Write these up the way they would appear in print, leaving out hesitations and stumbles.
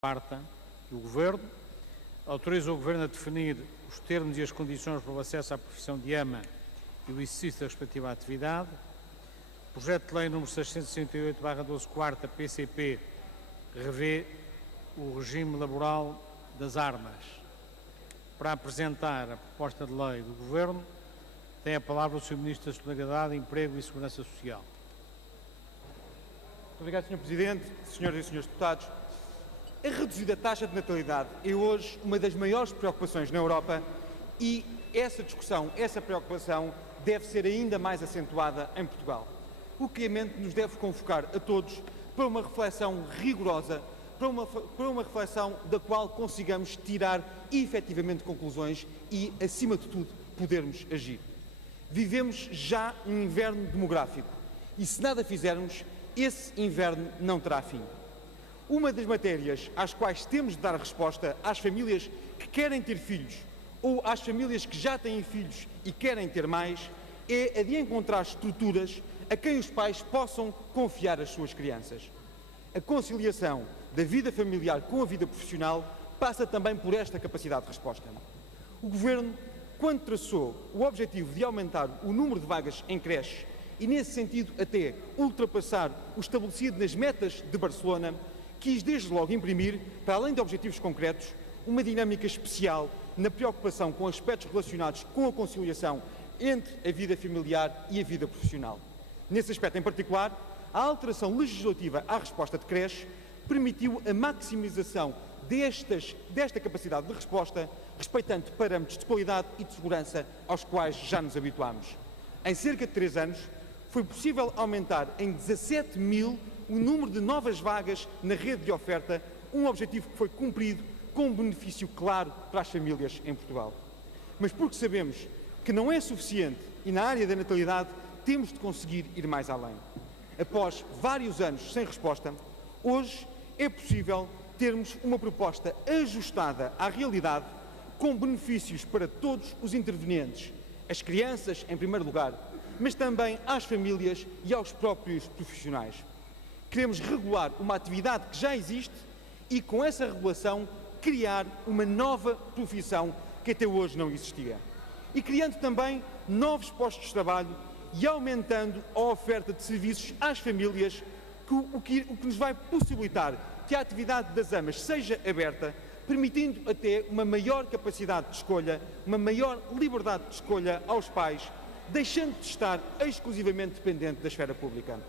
Quarta, do Governo, autoriza o Governo a definir os termos e as condições para o acesso à profissão de AMA e o exercício da respectiva atividade. Projeto de Lei nº 668/12, quarta, PCP, revê o regime laboral das armas. Para apresentar a proposta de lei do Governo, tem a palavra o Sr. Ministro da Solidariedade, Emprego e Segurança Social. Muito obrigado, Sr. Presidente, Senhoras e Senhores Deputados. A reduzida taxa de natalidade é hoje uma das maiores preocupações na Europa e essa discussão, essa preocupação deve ser ainda mais acentuada em Portugal. O que nos deve convocar a todos para uma reflexão rigorosa, para uma reflexão da qual consigamos tirar efetivamente conclusões e, acima de tudo, podermos agir. Vivemos já um inverno demográfico e, se nada fizermos, esse inverno não terá fim. Uma das matérias às quais temos de dar resposta às famílias que querem ter filhos ou às famílias que já têm filhos e querem ter mais é a de encontrar estruturas a quem os pais possam confiar as suas crianças. A conciliação da vida familiar com a vida profissional passa também por esta capacidade de resposta. O Governo, quando traçou o objetivo de aumentar o número de vagas em creches e, nesse sentido, até ultrapassar o estabelecido nas metas de Barcelona, quis desde logo imprimir, para além de objetivos concretos, uma dinâmica especial na preocupação com aspectos relacionados com a conciliação entre a vida familiar e a vida profissional. Nesse aspecto em particular, a alteração legislativa à resposta de creche permitiu a maximização desta capacidade de resposta, respeitando parâmetros de qualidade e de segurança aos quais já nos habituámos. Em cerca de 3 anos, foi possível aumentar em 17.000 o número de novas vagas na rede de oferta, um objetivo que foi cumprido com um benefício claro para as famílias em Portugal. Mas porque sabemos que não é suficiente e na área da natalidade temos de conseguir ir mais além. Após vários anos sem resposta, hoje é possível termos uma proposta ajustada à realidade, com benefícios para todos os intervenientes, as crianças em primeiro lugar, mas também às famílias e aos próprios profissionais. Queremos regular uma atividade que já existe e, com essa regulação, criar uma nova profissão que até hoje não existia. E criando também novos postos de trabalho e aumentando a oferta de serviços às famílias, o que nos vai possibilitar que a atividade das AMAs seja aberta, permitindo até uma maior capacidade de escolha, uma maior liberdade de escolha aos pais, deixando de estar exclusivamente dependente da esfera pública.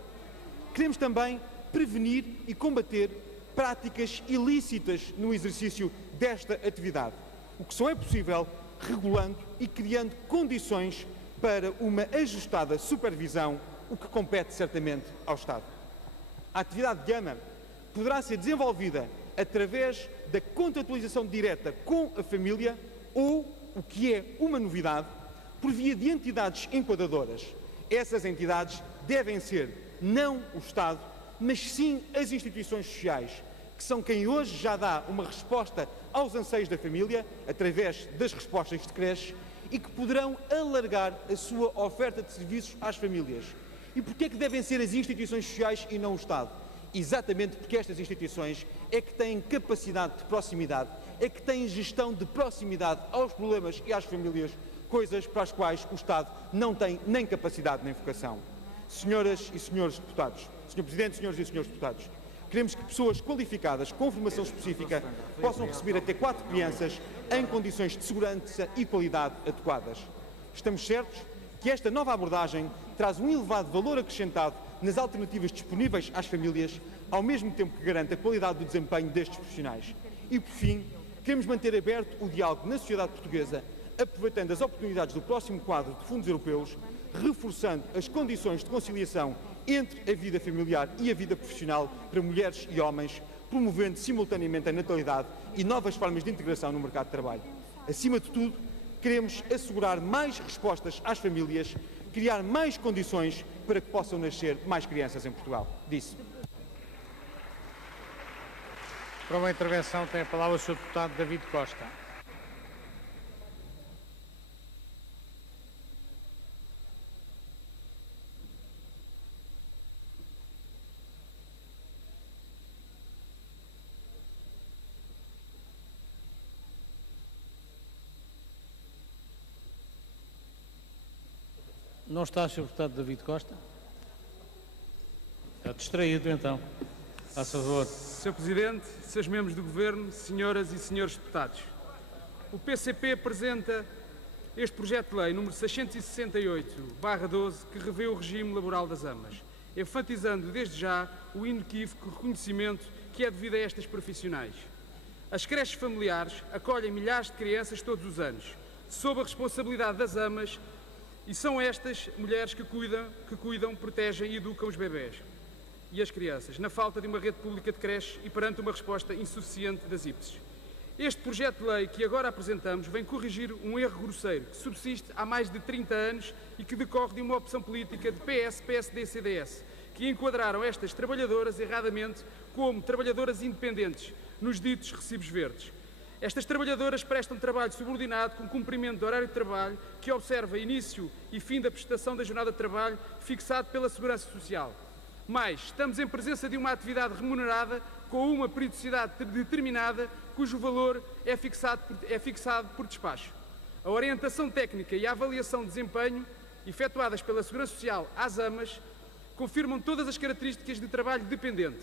Queremos também prevenir e combater práticas ilícitas no exercício desta atividade, o que só é possível regulando e criando condições para uma ajustada supervisão, o que compete certamente ao Estado. A atividade de AMA poderá ser desenvolvida através da contratualização direta com a família ou, o que é uma novidade, por via de entidades enquadradoras. Essas entidades devem ser não o Estado, mas sim as instituições sociais, que são quem hoje já dá uma resposta aos anseios da família, através das respostas de creche, e que poderão alargar a sua oferta de serviços às famílias. E porquê é que devem ser as instituições sociais e não o Estado? Exatamente porque estas instituições é que têm capacidade de proximidade, é que têm gestão de proximidade aos problemas e às famílias, coisas para as quais o Estado não tem nem capacidade nem vocação. Senhoras e senhores deputados, Sr. Presidente, senhoras e senhores deputados, queremos que pessoas qualificadas com formação específica possam receber até 4 crianças em condições de segurança e qualidade adequadas. Estamos certos que esta nova abordagem traz um elevado valor acrescentado nas alternativas disponíveis às famílias, ao mesmo tempo que garante a qualidade do desempenho destes profissionais. E, por fim, queremos manter aberto o diálogo na sociedade portuguesa, aproveitando as oportunidades do próximo quadro de fundos europeus, reforçando as condições de conciliação entre a vida familiar e a vida profissional para mulheres e homens, promovendo simultaneamente a natalidade e novas formas de integração no mercado de trabalho. Acima de tudo, queremos assegurar mais respostas às famílias, criar mais condições para que possam nascer mais crianças em Portugal. Disse. Para uma intervenção tem a palavra o Sr. Deputado David Costa. Não está, Sr. Deputado David Costa? Está distraído, então. A favor. Sr. Presidente, Srs. Membros do Governo, Senhoras e Senhores Deputados, o PCP apresenta este projeto de lei número 668/12 que revê o regime laboral das AMAs, enfatizando desde já o inequívoco reconhecimento que é devido a estas profissionais. As creches familiares acolhem milhares de crianças todos os anos, sob a responsabilidade das AMAs, e são estas mulheres que cuidam, protegem e educam os bebés e as crianças, na falta de uma rede pública de creches e perante uma resposta insuficiente das IPSES. Este projeto de lei que agora apresentamos vem corrigir um erro grosseiro que subsiste há mais de 30 anos e que decorre de uma opção política de PS, PSD e CDS, que enquadraram estas trabalhadoras erradamente como trabalhadoras independentes nos ditos recibos verdes. Estas trabalhadoras prestam trabalho subordinado com cumprimento do horário de trabalho que observa início e fim da prestação da jornada de trabalho fixado pela Segurança Social. Mas estamos em presença de uma atividade remunerada com uma periodicidade determinada cujo valor é fixado por despacho. A orientação técnica e a avaliação de desempenho efetuadas pela Segurança Social às AMAs confirmam todas as características de trabalho dependente.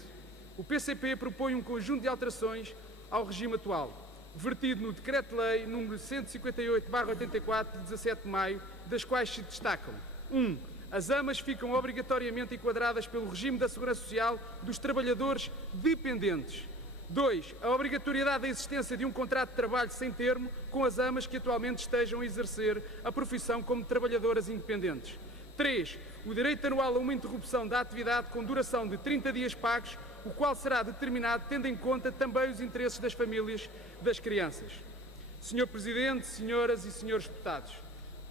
O PCP propõe um conjunto de alterações ao regime atual, vertido no Decreto-Lei número 158/84 de 17 de maio, das quais se destacam: 1. As AMAs ficam obrigatoriamente enquadradas pelo regime da Segurança Social dos trabalhadores dependentes. 2. A obrigatoriedade da existência de um contrato de trabalho sem termo com as AMAs que atualmente estejam a exercer a profissão como trabalhadoras independentes. 3. O direito anual a uma interrupção da atividade com duração de 30 dias pagos, o qual será determinado tendo em conta também os interesses das famílias das crianças. Sr. Presidente, Senhoras e Senhores Deputados,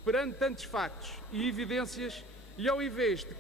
perante tantos factos e evidências, e ao invés de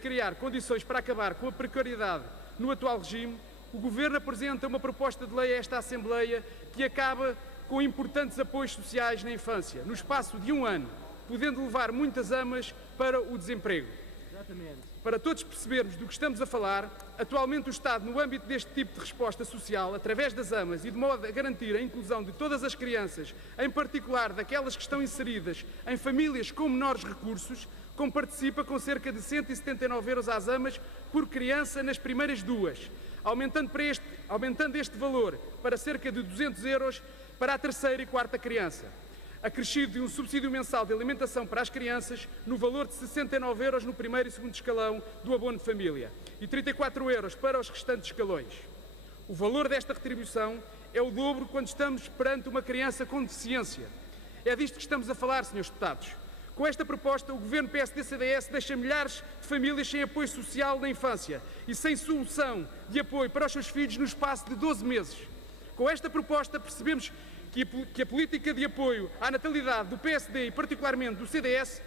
criar condições para acabar com a precariedade no atual regime, o Governo apresenta uma proposta de lei a esta Assembleia que acaba com importantes apoios sociais na infância, no espaço de um ano, podendo levar muitas AMAs para o desemprego. Exatamente. Para todos percebermos do que estamos a falar, atualmente o Estado, no âmbito deste tipo de resposta social, através das AMAs e de modo a garantir a inclusão de todas as crianças, em particular daquelas que estão inseridas em famílias com menores recursos, participa com cerca de 179 euros às AMAs por criança nas primeiras duas, aumentando este valor para cerca de 200 euros para a terceira e quarta criança, acrescido de um subsídio mensal de alimentação para as crianças no valor de 69 euros no primeiro e segundo escalão do abono de família e 34 euros para os restantes escalões. O valor desta retribuição é o dobro quando estamos perante uma criança com deficiência. É disto que estamos a falar, senhores deputados. Com esta proposta, o Governo PSD-CDS deixa milhares de famílias sem apoio social na infância e sem solução de apoio para os seus filhos no espaço de 12 meses. Com esta proposta, percebemos que a política de apoio à natalidade do PSD e particularmente do CDS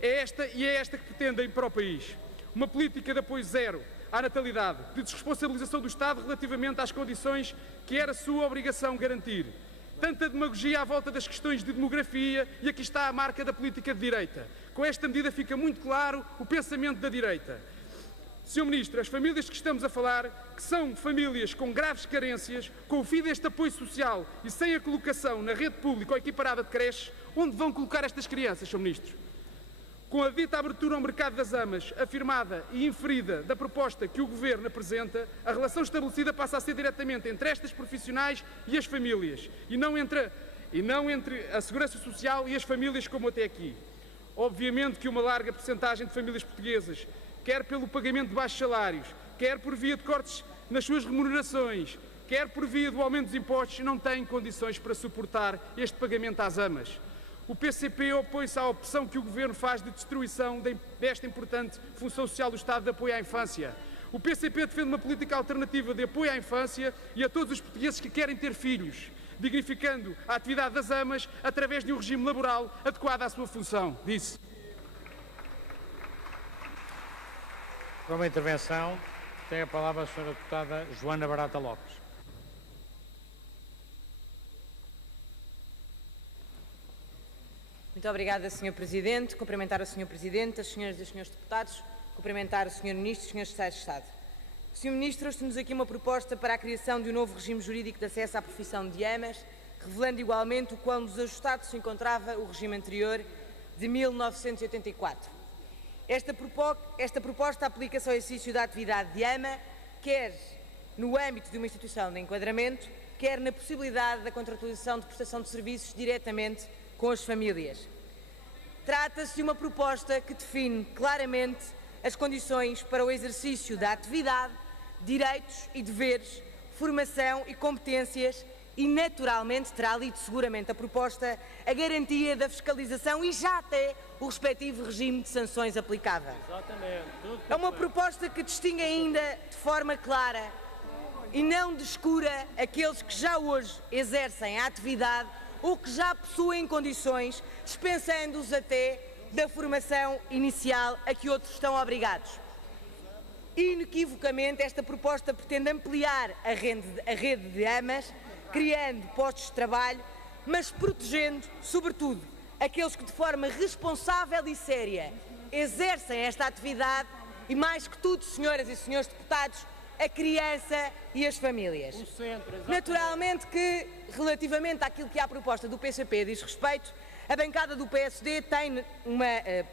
é esta que pretendem para o país. Uma política de apoio zero à natalidade, de desresponsabilização do Estado relativamente às condições que era sua obrigação garantir. Tanta demagogia à volta das questões de demografia e aqui está a marca da política de direita. Com esta medida fica muito claro o pensamento da direita. Sr. Ministro, as famílias que estamos a falar, que são famílias com graves carências, com o fim deste apoio social e sem a colocação na rede pública ou equiparada de creches, onde vão colocar estas crianças, Sr. Ministro? Com a dita abertura ao mercado das AMAs, afirmada e inferida da proposta que o Governo apresenta, a relação estabelecida passa a ser diretamente entre estas profissionais e as famílias, e não entre a Segurança Social e as famílias como até aqui. Obviamente que uma larga percentagem de famílias portuguesas, quer pelo pagamento de baixos salários, quer por via de cortes nas suas remunerações, quer por via do aumento dos impostos, não têm condições para suportar este pagamento às AMAs. O PCP opõe-se à opção que o Governo faz de destruição desta importante função social do Estado de apoio à infância. O PCP defende uma política alternativa de apoio à infância e a todos os portugueses que querem ter filhos, dignificando a atividade das AMAs através de um regime laboral adequado à sua função. Disse. Para uma intervenção, tem a palavra a Sra. Deputada Joana Barata Lopes. Muito obrigada, Sr. Presidente. Cumprimentar o Sr. Presidente, as senhoras e os senhores deputados, cumprimentar o Sr. Ministro e os senhores secretários de Estado. Sr. Ministro, hoje temos aqui uma proposta para a criação de um novo regime jurídico de acesso à profissão de AMAs, revelando igualmente o quão desajustado se encontrava o regime anterior, de 1984. Esta proposta aplica-se ao exercício da atividade de AMA, quer no âmbito de uma instituição de enquadramento, quer na possibilidade da contratualização de prestação de serviços diretamente com as famílias. Trata-se de uma proposta que define claramente as condições para o exercício da atividade, direitos e deveres, formação e competências e, naturalmente, terá ali seguramente a proposta a garantia da fiscalização e já até o respectivo regime de sanções aplicável. É uma proposta que distingue ainda de forma clara e não descura aqueles que já hoje exercem a atividade ou que já possuem condições, dispensando-os até da formação inicial a que outros estão obrigados. Inequivocamente, esta proposta pretende ampliar a rede de AMAs, criando postos de trabalho, mas protegendo, sobretudo, aqueles que de forma responsável e séria exercem esta atividade e, mais que tudo, senhoras e senhores deputados, a criança e as famílias. Naturalmente que, relativamente àquilo que à proposta do PCP diz respeito, a bancada do PSD tem uma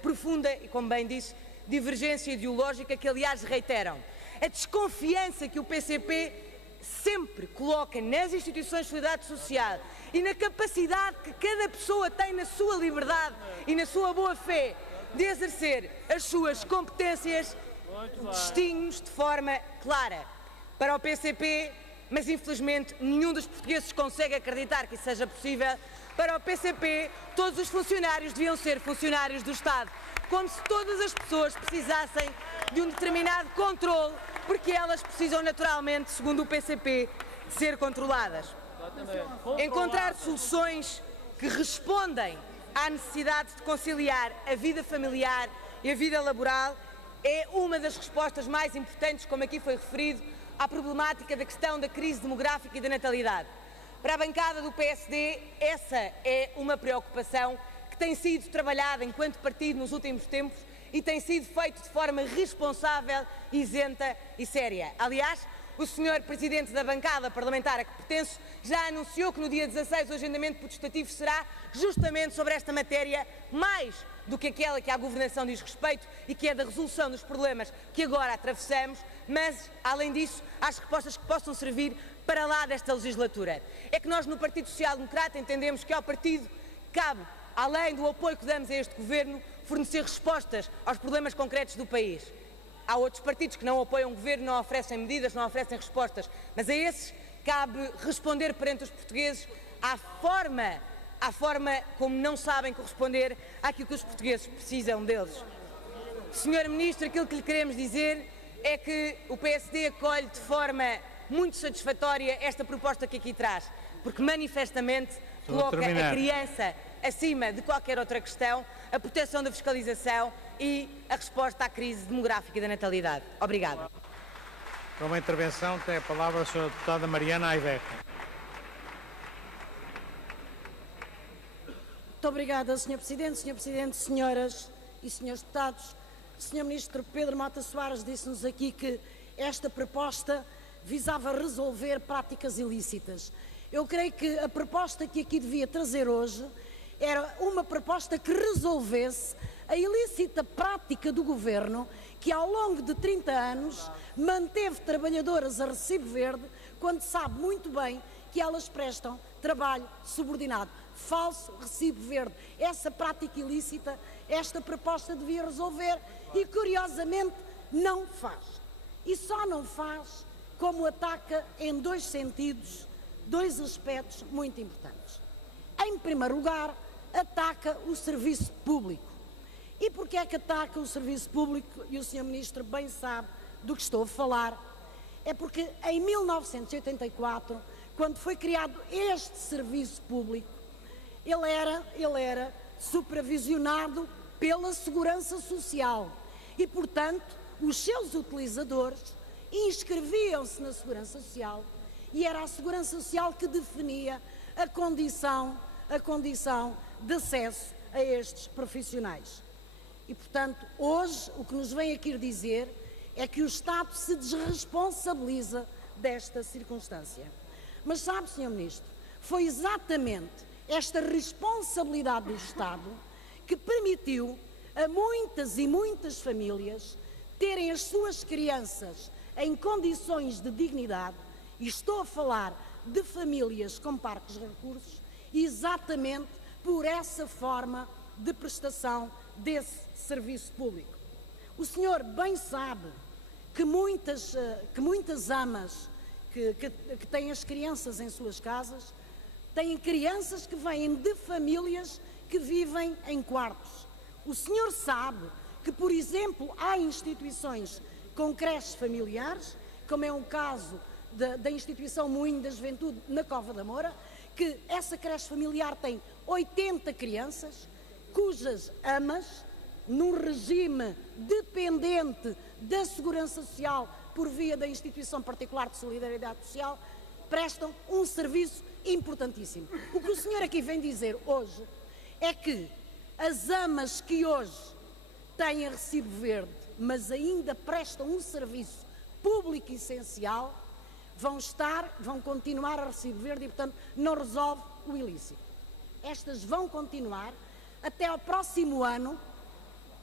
profunda e, como bem disse, divergência ideológica que, aliás, reiteram. A desconfiança que o PCP sempre coloca nas instituições de solidariedade social e na capacidade que cada pessoa tem na sua liberdade e na sua boa-fé de exercer as suas competências, distingue-nos de forma clara. Para o PCP, mas infelizmente nenhum dos portugueses consegue acreditar que isso seja possível, para o PCP todos os funcionários deviam ser funcionários do Estado, como se todas as pessoas precisassem de um determinado controle, porque elas precisam naturalmente, segundo o PCP, ser controladas. Encontrar soluções que respondem à necessidade de conciliar a vida familiar e a vida laboral é uma das respostas mais importantes, como aqui foi referido, à problemática da questão da crise demográfica e da natalidade. Para a bancada do PSD, essa é uma preocupação que tem sido trabalhada enquanto partido nos últimos tempos e tem sido feito de forma responsável, isenta e séria. Aliás, o Sr. Presidente da bancada parlamentar a que pertenço já anunciou que no dia 16 o agendamento protestativo será justamente sobre esta matéria, mais do que aquela que à governação diz respeito e que é da resolução dos problemas que agora atravessamos, mas, além disso, às respostas que possam servir para lá desta legislatura. É que nós no Partido Social Democrata entendemos que ao partido cabe, além do apoio que damos a este governo, fornecer respostas aos problemas concretos do país. Há outros partidos que não apoiam o governo, não oferecem medidas, não oferecem respostas, mas a esses cabe responder perante os portugueses à forma como não sabem corresponder àquilo que os portugueses precisam deles. Sr. Ministro, aquilo que lhe queremos dizer é que o PSD acolhe de forma muito satisfatória esta proposta que aqui traz, porque manifestamente coloca a criança acima de qualquer outra questão, a proteção da fiscalização e a resposta à crise demográfica e da natalidade. Obrigada. Para uma intervenção tem a palavra a Sra. Deputada Mariana Ayveco. Muito obrigada, Sr. Presidente. Sr. Presidente, senhoras e senhores deputados, o Sr. Ministro Pedro Mota Soares disse-nos aqui que esta proposta visava resolver práticas ilícitas. Eu creio que a proposta que aqui devia trazer hoje era uma proposta que resolvesse a ilícita prática do Governo, que ao longo de 30 anos manteve trabalhadoras a recibo verde, quando sabe muito bem que elas prestam trabalho subordinado. Falso recibo verde. Essa prática ilícita, esta proposta devia resolver e, curiosamente, não faz. E só não faz como ataca em dois sentidos, dois aspectos muito importantes. Em primeiro lugar, ataca o serviço público. E porquê é que ataca o serviço público? E o Sr. Ministro bem sabe do que estou a falar. É porque em 1984, quando foi criado este serviço público, ele era supervisionado pela Segurança Social e, portanto, os seus utilizadores inscreviam-se na Segurança Social e era a Segurança Social que definia a condição de acesso a estes profissionais. E, portanto, hoje o que nos vem aqui dizer é que o Estado se desresponsabiliza desta circunstância. Mas sabe, Sr. Ministro, foi exatamente esta responsabilidade do Estado que permitiu a muitas e muitas famílias terem as suas crianças em condições de dignidade, e estou a falar de famílias com parcos recursos, exatamente por essa forma de prestação desse serviço público. O senhor bem sabe que muitas amas que têm as crianças em suas casas, têm crianças que vêm de famílias que vivem em quartos. O senhor sabe que, por exemplo, há instituições com creches familiares, como é o caso da instituição Moinho da Juventude na Cova da Moura, que essa creche familiar tem 80 crianças, cujas amas, num regime dependente da Segurança Social por via da Instituição Particular de Solidariedade Social, prestam um serviço importantíssimo. O que o senhor aqui vem dizer hoje é que as amas que hoje têm a recibo verde, mas ainda prestam um serviço público essencial, vão continuar a recibo verde e, portanto, não resolve o ilícito. Estas vão continuar até ao próximo ano,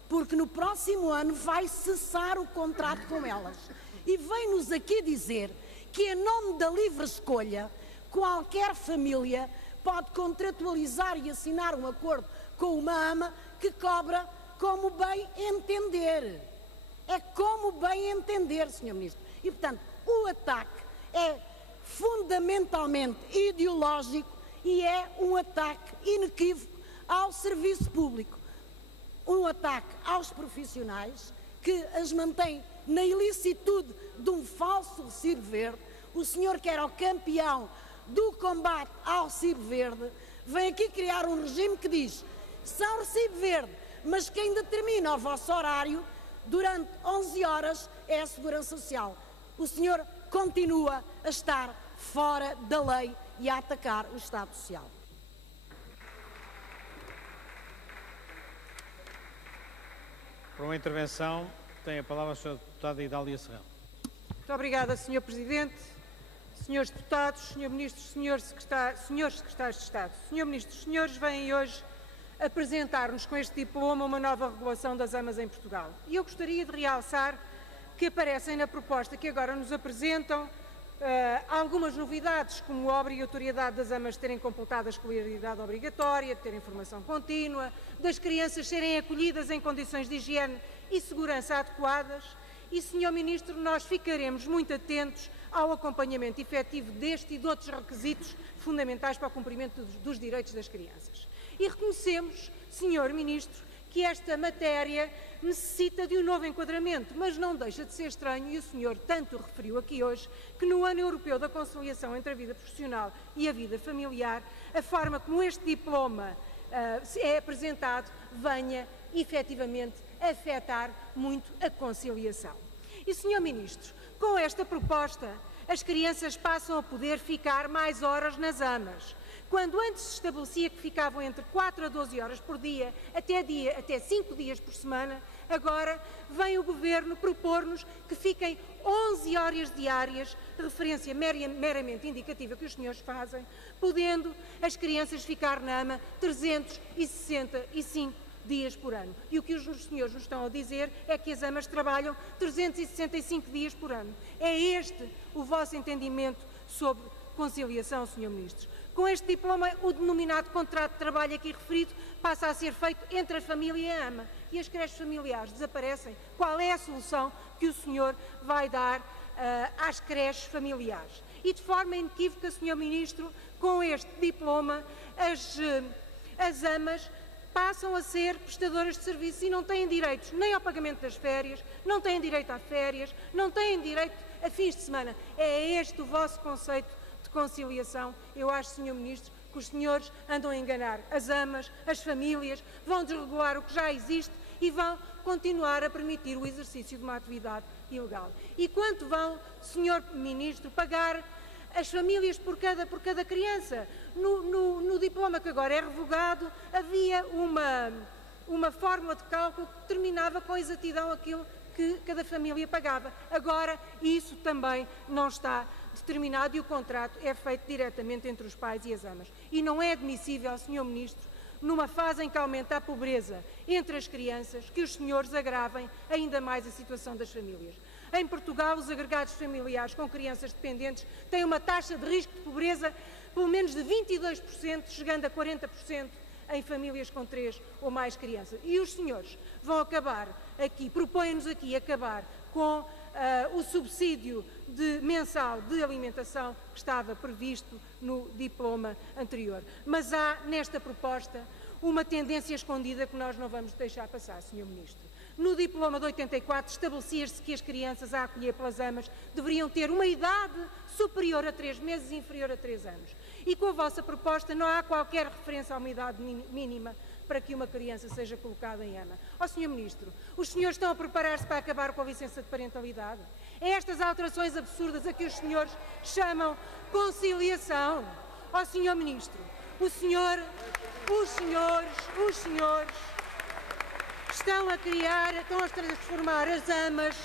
porque no próximo ano vai cessar o contrato com elas. E vem-nos aqui dizer que, em nome da livre escolha, qualquer família pode contratualizar e assinar um acordo com uma ama que cobra como bem entender. É como bem entender, Sr. Ministro. E, portanto, o ataque é fundamentalmente ideológico e é um ataque inequívoco ao serviço público. Um ataque aos profissionais que as mantém na ilicitude de um falso recibo verde. O senhor, que era o campeão do combate ao recibo verde, vem aqui criar um regime que diz: são recibo verde, mas quem determina o vosso horário durante 11 horas é a Segurança Social. O senhor continua a estar fora da lei e a atacar o Estado Social. Para uma intervenção, tem a palavra a Sra. Deputada Idália Serrão. Muito obrigada, Sr. Presidente, Srs. Deputados, Sr. Ministro, Srs. Secretários de Estado. Sr. Ministro, os senhores vêm hoje apresentar-nos com este diploma uma nova regulação das amas em Portugal. E eu gostaria de realçar que aparecem na proposta que agora nos apresentam algumas novidades, como a obrigatoriedade das amas terem completado a escolaridade obrigatória, de terem formação contínua, das crianças serem acolhidas em condições de higiene e segurança adequadas. E, Sr. Ministro, nós ficaremos muito atentos ao acompanhamento efetivo deste e de outros requisitos fundamentais para o cumprimento dos direitos das crianças. E reconhecemos, Sr. Ministro, que esta matéria necessita de um novo enquadramento, mas não deixa de ser estranho, e o senhor tanto referiu aqui hoje, que no Ano Europeu da Conciliação entre a vida profissional e a vida familiar, a forma como este diploma é apresentado venha efetivamente afetar muito a conciliação. E, Sr. Ministro, com esta proposta, as crianças passam a poder ficar mais horas nas amas. Quando antes se estabelecia que ficavam entre 4 a 12 horas por dia, até 5 dias por semana, agora vem o Governo propor-nos que fiquem 11 horas diárias, referência meramente indicativa que os senhores fazem, podendo as crianças ficar na AMA 365 dias por ano. E o que os senhores nos estão a dizer é que as amas trabalham 365 dias por ano. É este o vosso entendimento sobre conciliação, Sr. Ministro? Com este diploma, o denominado contrato de trabalho aqui referido passa a ser feito entre a família e a ama. E as creches familiares desaparecem. Qual é a solução que o senhor vai dar às creches familiares? E de forma inequívoca, Sr. Ministro, com este diploma, as amas passam a ser prestadoras de serviços e não têm direitos nem ao pagamento das férias, não têm direito a férias, não têm direito a fins de semana. É este o vosso conceito de conciliação? Eu acho, Sr. Ministro, que os senhores andam a enganar as amas, as famílias, vão desregular o que já existe e vão continuar a permitir o exercício de uma atividade ilegal. E quanto vão, Sr. Ministro, pagar as famílias por cada criança? No diploma que agora é revogado, havia uma fórmula de cálculo que determinava com exatidão aquilo que cada família pagava. Agora, isso também não está determinado e o contrato é feito diretamente entre os pais e as amas. E não é admissível, Sr. Ministro, numa fase em que aumenta a pobreza entre as crianças, que os senhores agravem ainda mais a situação das famílias. Em Portugal, os agregados familiares com crianças dependentes têm uma taxa de risco de pobreza pelo menos de 22%, chegando a 40% em famílias com 3 ou mais crianças. E os senhores vão acabar aqui, propõem-nos aqui acabar com o subsídio mensal de alimentação que estava previsto no diploma anterior. Mas há nesta proposta uma tendência escondida que nós não vamos deixar passar, Sr. Ministro. No diploma de 84 estabelecia-se que as crianças a acolher pelas AMAs deveriam ter uma idade superior a 3 meses e inferior a 3 anos. E com a vossa proposta não há qualquer referência a uma idade mínima para que uma criança seja colocada em AMA. Sr. Ministro, os senhores estão a preparar-se para acabar com a licença de parentalidade? É estas alterações absurdas a que os senhores chamam conciliação? Sr. Ministro, os senhores estão a transformar as AMAs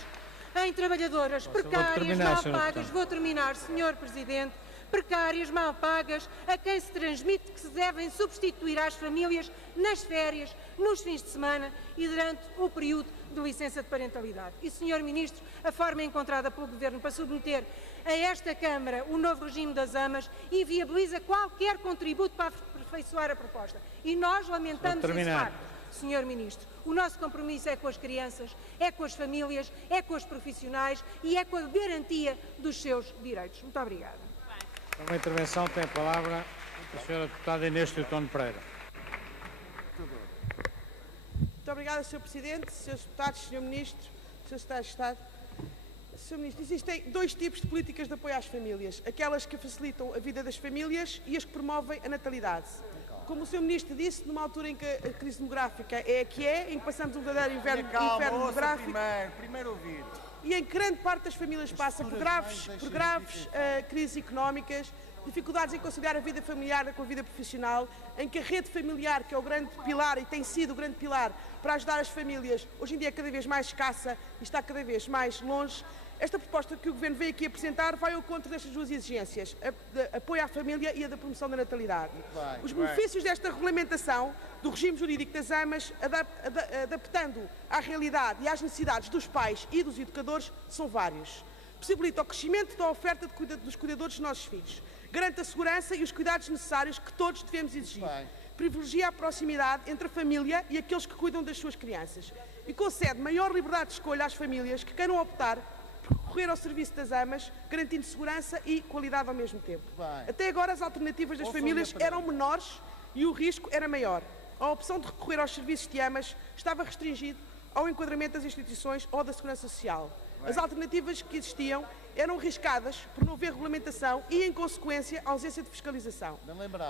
em trabalhadoras precárias, mal pagas. Vou terminar, Sr. Presidente. Precárias, mal pagas, a quem se transmite que se devem substituir às famílias nas férias, nos fins de semana e durante o período de licença de parentalidade. E, Sr. Ministro, a forma encontrada pelo Governo para submeter a esta Câmara o novo regime das AMAs inviabiliza qualquer contributo para aperfeiçoar a proposta. E nós lamentamos esse facto, Sr. Ministro. O nosso compromisso é com as crianças, é com as famílias, é com os profissionais e é com a garantia dos seus direitos. Muito obrigada. Para uma intervenção tem a palavra a Sra. Deputada Inês Teotono Pereira. Muito obrigada, Sr. Presidente, Srs. Deputados, Sr. Ministro, Sr. Secretário de Estado. Sr. Ministro, existem dois tipos de políticas de apoio às famílias. Aquelas que facilitam a vida das famílias e as que promovem a natalidade. Como o Sr. Ministro disse, numa altura em que a crise demográfica é a que é, em que passamos um verdadeiro inferno demográfico, primeiro ouvir. E em que grande parte das famílias passa por graves crises económicas, dificuldades em conciliar a vida familiar com a vida profissional, em que a rede familiar, que é o grande pilar e tem sido o grande pilar para ajudar as famílias, hoje em dia é cada vez mais escassa e está cada vez mais longe. Esta proposta que o Governo veio aqui apresentar vai ao encontro destas duas exigências, a de apoio à família e a da promoção da natalidade. Os benefícios desta regulamentação do regime jurídico das AMAs, adaptando à realidade e às necessidades dos pais e dos educadores, são vários. Possibilita o crescimento da oferta dos cuidadores dos nossos filhos, garante a segurança e os cuidados necessários que todos devemos exigir, privilegia a proximidade entre a família e aqueles que cuidam das suas crianças e concede maior liberdade de escolha às famílias que queiram optar por recorrer ao serviço das AMAs, garantindo segurança e qualidade ao mesmo tempo. Até agora as alternativas das famílias eram menores e o risco era maior. A opção de recorrer aos serviços de AMAs estava restringido ao enquadramento das instituições ou da Segurança Social. As alternativas que existiam eram arriscadas por não haver regulamentação e, em consequência, a ausência de fiscalização.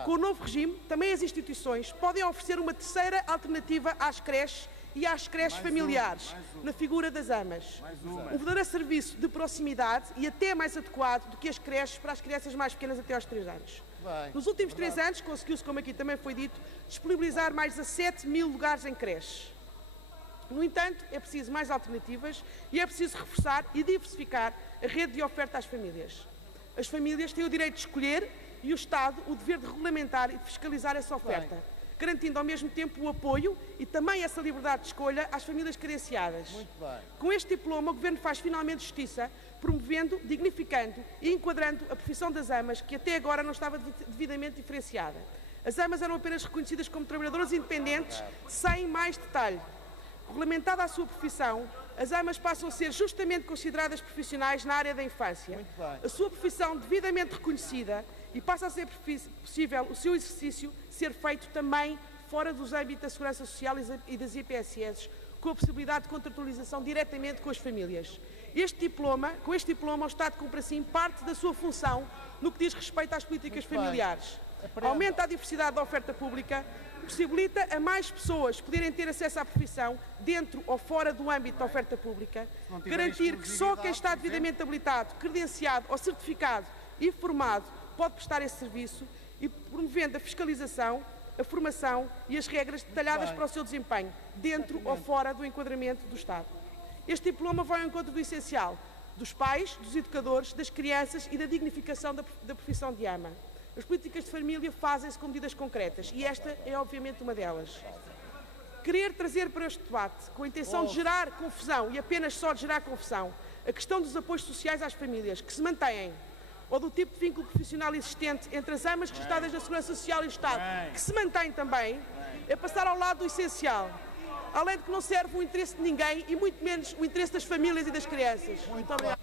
Com o novo regime, também as instituições podem oferecer uma terceira alternativa às creches e às creches familiares, na figura das AMAs. Um verdadeiro serviço de proximidade e até mais adequado do que as creches para as crianças mais pequenas até aos 3 anos. Nos últimos 3 anos, conseguiu-se, como aqui também foi dito, disponibilizar mais de 17 mil lugares em creches. No entanto, é preciso mais alternativas e é preciso reforçar e diversificar a rede de oferta às famílias. As famílias têm o direito de escolher e o Estado o dever de regulamentar e de fiscalizar essa oferta, garantindo ao mesmo tempo o apoio e também essa liberdade de escolha às famílias carenciadas. Com este diploma, o Governo faz finalmente justiça, promovendo, dignificando e enquadrando a profissão das AMAs, que até agora não estava devidamente diferenciada. As AMAs eram apenas reconhecidas como trabalhadoras independentes, sem mais detalhe. Regulamentada a sua profissão, as AMAs passam a ser justamente consideradas profissionais na área da infância. A sua profissão devidamente reconhecida e passa a ser possível o seu exercício ser feito também fora dos âmbitos da Segurança Social e das IPSS, com a possibilidade de contratualização diretamente com as famílias. Com este diploma, o Estado cumpre assim parte da sua função no que diz respeito às políticas familiares. Aumenta a diversidade da oferta pública, possibilita a mais pessoas poderem ter acesso à profissão dentro ou fora do âmbito da oferta pública, garantir que só quem está devidamente habilitado, credenciado ou certificado e formado pode prestar esse serviço e promovendo a fiscalização, a formação e as regras detalhadas para o seu desempenho, dentro ou fora do enquadramento do Estado. Este diploma vai ao encontro do essencial, dos pais, dos educadores, das crianças e da dignificação da profissão de AMA. As políticas de família fazem-se com medidas concretas e esta é obviamente uma delas. Querer trazer para este debate, com a intenção de gerar confusão e apenas só de gerar confusão, a questão dos apoios sociais às famílias que se mantêm, ou do tipo de vínculo profissional existente entre as ambas registradas na Segurança Social e o Estado, que se mantém também, é passar ao lado do essencial, além de que não serve o interesse de ninguém e muito menos o interesse das famílias e das crianças. Muito obrigada.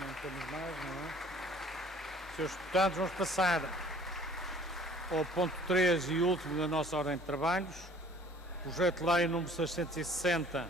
Não temos mais, não é? Senhores deputados, vamos passar ao ponto 3 e último da nossa ordem de trabalhos. Projeto de Lei número 660